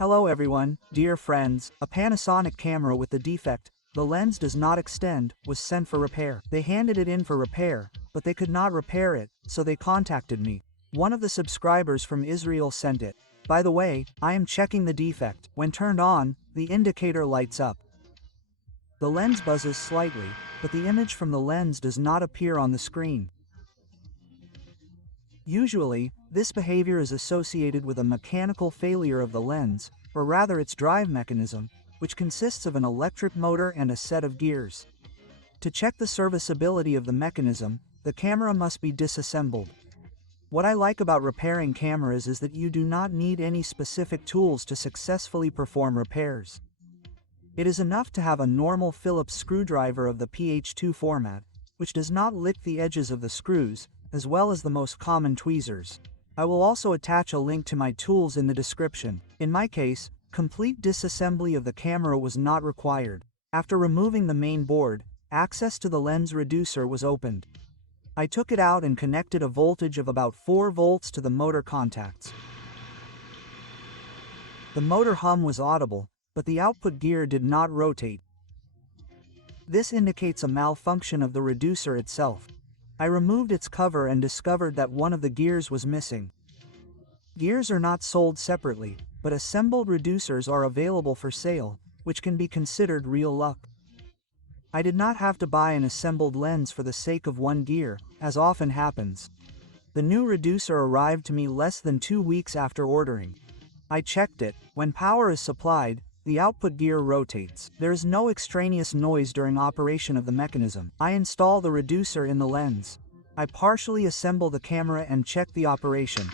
Hello everyone, dear friends. A Panasonic camera with the defect, the lens does not extend, was sent for repair. They handed it in for repair, but they could not repair it, so they contacted me. One of the subscribers from Israel sent it. By the way, I am checking the defect. When turned on, the indicator lights up. The lens buzzes slightly, but the image from the lens does not appear on the screen. Usually, this behavior is associated with a mechanical failure of the lens, or rather its drive mechanism, which consists of an electric motor and a set of gears. To check the serviceability of the mechanism, the camera must be disassembled. What I like about repairing cameras is that you do not need any specific tools to successfully perform repairs. It is enough to have a normal Phillips screwdriver of the PH2 format, which does not lick the edges of the screws, as well as the most common tweezers. I will also attach a link to my tools in the description. In my case, complete disassembly of the camera was not required. After removing the main board, access to the lens reducer was opened. I took it out and connected a voltage of about 4 volts to the motor contacts. The motor hum was audible, but the output gear did not rotate. This indicates a malfunction of the reducer itself. I removed its cover and discovered that one of the gears was missing. Gears are not sold separately, but assembled reducers are available for sale, which can be considered real luck. I did not have to buy an assembled lens for the sake of one gear, as often happens. The new reducer arrived to me less than 2 weeks after ordering. I checked it. When power is supplied, the output gear rotates. There is no extraneous noise during operation of the mechanism. I install the reducer in the lens. I partially assemble the camera and check the operation.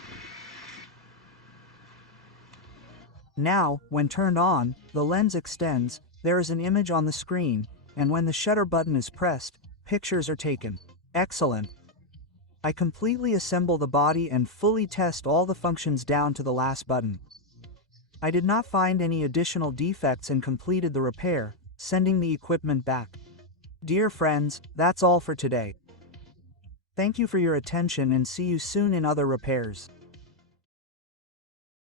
Now, when turned on, the lens extends, there is an image on the screen, and when the shutter button is pressed, pictures are taken. Excellent. I completely assemble the body and fully test all the functions down to the last button. I did not find any additional defects and completed the repair, sending the equipment back. Dear friends, that's all for today. Thank you for your attention and see you soon in other repairs.